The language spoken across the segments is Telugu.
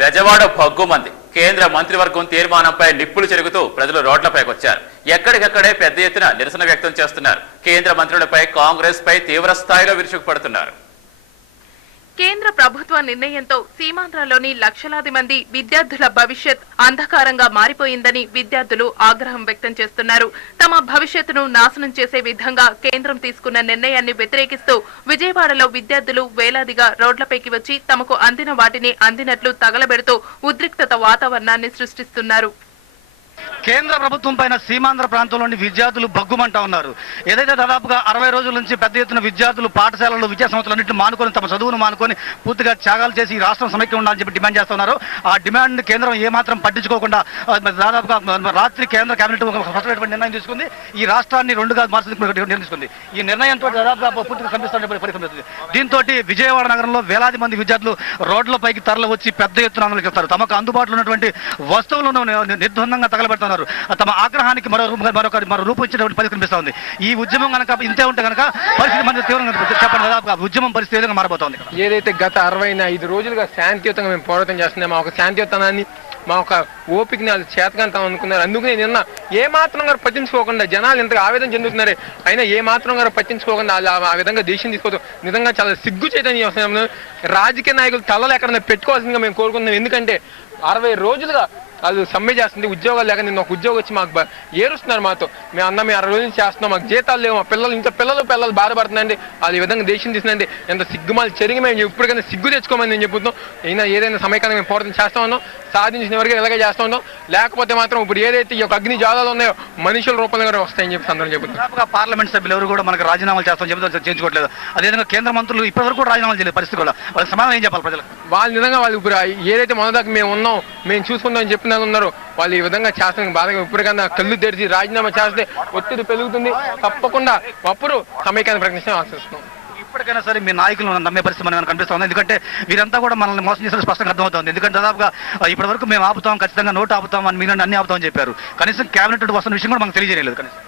బెజవాడ భగ్గుమంది కేంద్ర మంత్రివర్గం తీర్మానంపై నిప్పులు చెరుగుతూ ప్రజలు రోడ్లపైకొచ్చారు. ఎక్కడికక్కడే పెద్ద ఎత్తున నిరసన వ్యక్తం చేస్తున్నారు. కేంద్ర మంత్రులపై కాంగ్రెస్ పై తీవ్ర స్థాయిలో విరుచుకుపడుతున్నారు. కేంద్ర ప్రభుత్వ నిర్ణయంతో సీమాంధ్రలోని లక్షలాది మంది విద్యార్థుల భవిష్యత్ అంధకారంగా మారిపోయిందని విద్యార్థులు ఆగ్రహం వ్యక్తం చేస్తున్నారు. తమ భవిష్యత్తును నాశనం చేసే విధంగా కేంద్రం తీసుకున్న నిర్ణయాన్ని వ్యతిరేకిస్తూ విజయవాడలో విద్యార్థులు వేలాదిగా రోడ్లపైకి వచ్చి తమకు అందిన వాటిని అందినట్లు తగలబెడుతూ ఉద్రిక్తత వాతావరణాన్ని సృష్టిస్తున్నారు. కేంద్ర ప్రభుత్వం పైన సీమాంధ్ర ప్రాంతంలోని విద్యార్థులు భగ్గుమంటా ఉన్నారు. ఏదైతే దాదాపుగా 60 రోజుల నుంచి పెద్ద ఎత్తున విద్యార్థులు పాఠశాలల్లో విద్యా సంస్థలన్నింటినీ మానుకొని తమ చదువును మానుకొని పూర్తిగా త్యాగాలు చేసి ఈ రాష్ట్రం సమైక్యం ఉండాలని చెప్పి డిమాండ్ చేస్తున్నారు. ఆ డిమాండ్ కేంద్రం ఏమాత్రం పట్టించుకోకుండా దాదాపుగా రాత్రి కేంద్ర కేబినెట్ నిర్ణయం తీసుకుంది. ఈ రాష్ట్రాన్ని రెండుగా మార్చడానికి తీసుకుంది. ఈ నిర్ణయంతో దాదాపుగా పూర్తిగా కనిపిస్తున్న పరిస్థితి. దీంతో విజయవాడ నగరంలో వేలాది మంది విద్యార్థులు రోడ్లపైకి తరలి వచ్చి పెద్ద ఎత్తున ఆందోళన చేస్తారు. తమకు అందుబాటులో ఉన్నటువంటి వస్తువులను నిర్బంధంగా తగలబెడుతున్నారు. తమ ఆగ్రహానికి మరో రూపం ఇచ్చినటువంటి పరిస్థితి కనిపిస్తూ ఉంది. ఈ ఉద్యమం కనుక ఇంతే ఉంటే కనుక పరిస్థితి మన తీవ్రంగా చెప్పండి. దాదాపుగా ఉద్యమం పరిస్థితి విధంగా మారబోతోంది. ఏదైతే గత 65 రోజులుగా శాంతియుతంగా మేము పోరాటం చేస్తున్నాం, మా ఒక శాంతియుతనాన్ని మా ఒక ఓపికని వాళ్ళు చేతకంటాం అనుకున్నారు. అందుకని నిన్న ఏ మాత్రం గారు పట్టించుకోకుండా జనాలు ఇంతగా ఆవేదన చెందుతున్నారే, అయినా ఏ మాత్రం గారు పట్టించుకోకుండా ఆ విధంగా దేశం తీసుకోవడం నిజంగా చాలా సిగ్గు చేయడం. రాజకీయ నాయకులు తలలు ఎక్కడన్నా పెట్టుకోవాల్సిందిగా మేము కోరుకుంటున్నాం. ఎందుకంటే 60 రోజులుగా వాళ్ళు సమ్మె చేస్తుంది, ఉద్యోగాలు లేక నిన్న ఒక ఉద్యోగం వచ్చి మాకు ఏరుస్తున్నారు. మాతో మేము 60 రోజులు చేస్తున్నాం, మాకు జీతాలు లేవు, మా పిల్లలు ఇంత పిల్లలు బాధపడుతుందండి. వాళ్ళు ఈ విధంగా దేశం తీసిందండి. ఎంత సిగ్గుమాలి చెరిగి మేము ఇప్పటికైనా సిగ్గు తెచ్చుకోమని నేను చెబుతున్నాం. అయినా ఏదైనా సమయకాలం మేము పోరాటం చేస్తా ఉన్నాం, సాధించిన వరకు ఇలాగే చేస్తా ఉన్నాం. లేకపోతే మాత్రం ఇప్పుడు ఏదైతే ఈ యొక్క అగ్ని జ్వాలలు ఉన్నాయో మనుషుల రూపంలో కూడా వస్తాయని చెప్పి అందరం చెబుతున్నాం. పార్లమెంట్ సభ్యులు ఎవరు కూడా మనకు రాజీనామాలు చేస్తామని చెప్పి చేయించుకోవట్లేదు. అదేవిధంగా కేంద్ర మంత్రులు ఇప్పటివరకు కూడా రాజీనామాలు చేయలేదు. పరిస్థితి కూడా వాళ్ళకి సమాధానం ఏం చెప్పాలి ప్రజలకు? వాళ్ళు నిజంగా వాళ్ళు ఇప్పుడు ఏదైతే మొదదాకా మేము ఉన్నాం, మేము చూసుకుందాం చెప్పిన ఉన్నారో వాళ్ళు ఈ విధంగా చేస్తానికి బాధగా ఇప్పటికన్నా కళ్ళు తెరిచి రాజీనామా చేస్తే ఒత్తిడి పెరుగుతుంది. తప్పకుండా అప్పుడు సమైక్యాన్ని ప్రకటించడం ఆశిస్తున్నాం. ఇప్పటికైనా సరే మీ నాయకులు నమ్మే పరిస్థితి మనకు కనిపిస్తుంది. ఎందుకంటే వీరంతా కూడా మనల్ని మోసం చేసిన స్పష్టంగా అర్థమవుతుంది. ఎందుకంటే దాదాపుగా ఇప్పటి వరకు మేము ఆపుతాం, ఖచ్చితంగా నోటు ఆపుతాం అని మీరు అన్ని ఆపుతామని చెప్పారు. కనీసం కేబినెట్ వస్తున్న విషయం కూడా మనకు తెలియజేయలేదు. కనీసం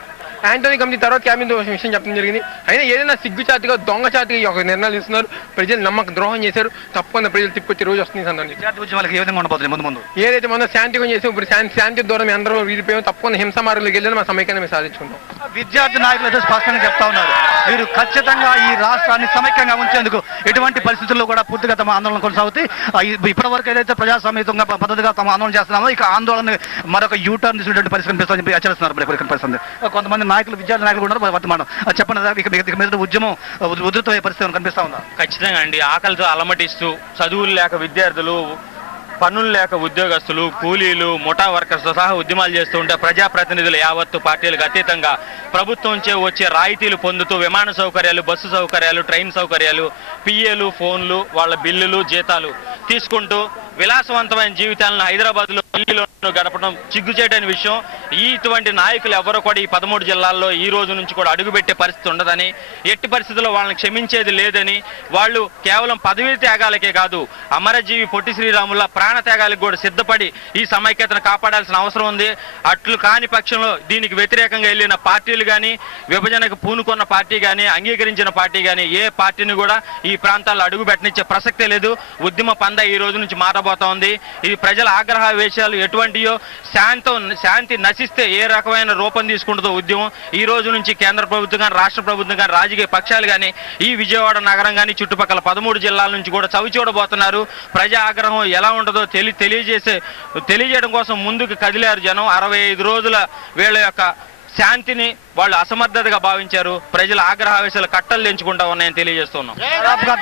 యాంటోనీ కమిటీ తర్వాత క్యాబినెట్ విషయం చెప్పడం జరిగింది. అయినా ఏదైనా సిగ్గుచాతిగా దొంగచాతిగా ఒక నిర్ణయాలు ఇస్తున్నారు. ప్రజలు నమ్మక ద్రోహం చేశారు. తప్పకుండా ప్రజలు తిప్పొచ్చే రోజు వస్తుంది. విద్యార్థి ఉద్యమాలకు ఏ విధంగా ఉండబోతుంది ముందు ఏదైతే మనం శాంతిగా చేసి ఇప్పుడు శాంతి ద్వారా మేము అందరూ వీడిపోయాం. తప్పకుండా హింస మార్గంలోకి వెళ్ళి మా సమైక్యాన్ని మేము సాధించుకుంటాం. విద్యార్థి నాయకులు అయితే స్పష్టంగా చెప్తా ఉన్నారు, వీరు ఖచ్చితంగా ఈ రాష్ట్రాన్ని సమైక్యంగా ఉంచేందుకు ఎటువంటి పరిస్థితుల్లో కూడా పూర్తిగా తమ ఆందోళన కొనసాగుతాయి. ఇప్పటి వరకు ఏదైతే ప్రజాస్వామ్యంగా పద్ధతిగా తమ ఆందోళన చేస్తున్నామో ఇక ఆందోళన మరొక యూటర్న్ తీసుకునేటువంటి పరిస్థితి కనిపిస్తుందని చెప్పి హెచ్చరిస్తున్నారు. పరిస్థితి కొంతమంది నాయకులు విద్యార్థి నాయకులు ఉన్నారు. వర్తమానం చెప్పండి, మీద ఉద్యమం ఉధృతమయ్యే పరిస్థితి కనిపిస్తా ఉందా? ఖచ్చితంగా అండి. ఆకలితో అలమటిస్తూ చదువులు లేక విద్యార్థులు, పనులు లేక ఉద్యోగస్తులు, కూలీలు, ముఠా వర్కర్స్తో సహా ఉద్యమాలు చేస్తూ ఉంటే ప్రజాప్రతినిధులు యావత్తు పార్టీలకు అతీతంగా ప్రభుత్వంచే వచ్చే రాయితీలు పొందుతూ విమాన సౌకర్యాలు, బస్సు సౌకర్యాలు, ట్రైన్ సౌకర్యాలు, పిఏలు, ఫోన్లు, వాళ్ళ బిల్లులు, జీతాలు తీసుకుంటూ విలాసవంతమైన జీవితాలను హైదరాబాద్లో, ఢిల్లీలో గడపడం సిగ్గుచేటని విషయం. ఇటువంటి నాయకులు ఎవరో కూడా ఈ 13 జిల్లాల్లో ఈ రోజు నుంచి కూడా అడుగుపెట్టే పరిస్థితి ఉండదని, ఎట్టి పరిస్థితుల్లో వాళ్ళని క్షమించేది లేదని, వాళ్ళు కేవలం పదవీ త్యాగాలకే కాదు అమరజీవి పొట్టి శ్రీరాముల ప్రాణ త్యాగాలకు కూడా సిద్ధపడి ఈ సమైక్యతను కాపాడాల్సిన అవసరం ఉంది. అట్లు కాని పక్షంలో దీనికి వ్యతిరేకంగా వెళ్ళిన పార్టీలు కానీ, విభజనకు పూనుకున్న పార్టీ కానీ, అంగీకరించిన పార్టీ కానీ ఏ పార్టీని కూడా ఈ ప్రాంతాల్లో అడుగు పెట్టనిచ్చే ప్రసక్తే లేదు. ఉద్యమ పంద ఈ రోజు నుంచి మారబోతా ఉంది. ఇది ప్రజల ఆగ్రహవేశాలు ఎటువంటియో, శాంతి నశిస్తే ఏ రకమైన రూపం తీసుకుంటుందో ఉద్యమం ఈ రోజు నుంచి కేంద్ర ప్రభుత్వం కానీ, రాష్ట్ర ప్రభుత్వం కానీ, రాజకీయ పక్షాలు కానీ ఈ విజయవాడ నగరం కానీ చుట్టుపక్కల 13 జిల్లాల నుంచి కూడా చవి చూడబోతున్నారు. ప్రజా ఆగ్రహం ఎలా ఉంటుందో తెలియజేయడం కోసం ముందుకు కదిలారు జనం. 65 రోజుల వీళ్ళ యొక్క శాంతిని వాళ్ళు అసమర్థతగా భావించారు. ప్రజల ఆగ్రహావేశాలు కట్టలు తెంచుకుంటా ఉన్నాయని తెలియజేస్తున్నాం.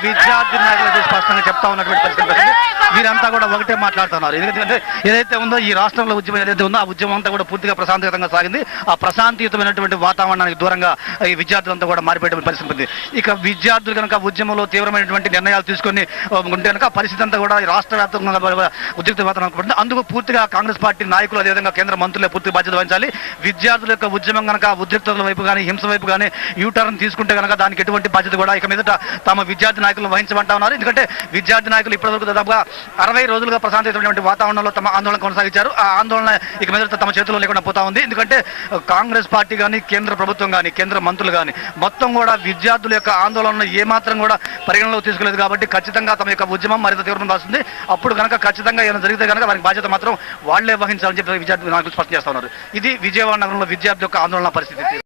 విద్యార్థి నాయకులు స్పష్టంగా చెప్తా ఉన్నటువంటి పరిస్థితి వీరంతా కూడా ఒకటే మాట్లాడుతున్నారు. ఎందుకంటే ఏదైతే ఉందో ఈ రాష్ట్రంలో ఉద్యమం ఏదైతే ఉందో ఆ ఉద్యమం అంతా కూడా పూర్తిగా ప్రశాంతయుతంగా సాగింది. ఆ ప్రశాంతయుతమైనటువంటి వాతావరణానికి దూరంగా ఈ విద్యార్థులంతా కూడా మారిపోయే పరిస్థితి ఉంది. ఇక విద్యార్థులు కనుక ఉద్యమంలో తీవ్రమైనటువంటి నిర్ణయాలు తీసుకొని ఉంటే కనుక పరిస్థితి అంతా కూడా రాష్ట్ర వ్యాప్తంగా ఉద్రిక్త వాతావరణం. అందుకు పూర్తిగా కాంగ్రెస్ పార్టీ నాయకులు అదేవిధంగా కేంద్ర మంత్రులే పూర్తి బాధ్యత వహించాలి. విద్యార్థుల యొక్క ఉద్యమం కనుక ఉద్రిక్తతల వైపు కానీ హింస వైపు కానీ యూటర్న్ తీసుకుంటే కనుక దానికి ఎటువంటి బాధ్యత కూడా ఇక మీదట తమ విద్యార్థి నాయకులను వహించమంటా ఉన్నారు. ఎందుకంటే విద్యార్థి నాయకులు ఇప్పటివరకు దాదాపుగా 60 రోజులుగా ప్రశాంతమైనటువంటి వాతావరణంలో తమ ఆందోళన కొనసాగించారు. ఆ ఆందోళన ఇక మీదట తమ చేతుల్లో లేకుండా పోతా ఉంది. ఎందుకంటే కాంగ్రెస్ పార్టీ కానీ కేంద్ర ప్రభుత్వం కానీ కేంద్ర మంత్రులు కానీ మొత్తం కూడా విద్యార్థుల యొక్క ఆందోళనను ఏమాత్రం కూడా పరిగణలోకి తీసుకోలేదు. కాబట్టి ఖచ్చితంగా తమ యొక్క ఉద్యమం మరింత తీవ్రం రాస్తుంది. అప్పుడు కనుక ఖచ్చితంగా ఏమైనా జరిగితే కనుక దానికి బాధ్యత మాత్రం వాళ్లే వహించాలని చెప్పి విద్యార్థి నాయకులు స్పష్టం చేస్తా ఉన్నారు. ఇది విజయవాడ నగరంలో విద్యార్థి యొక్క ఆందోళన పరిస్థితి.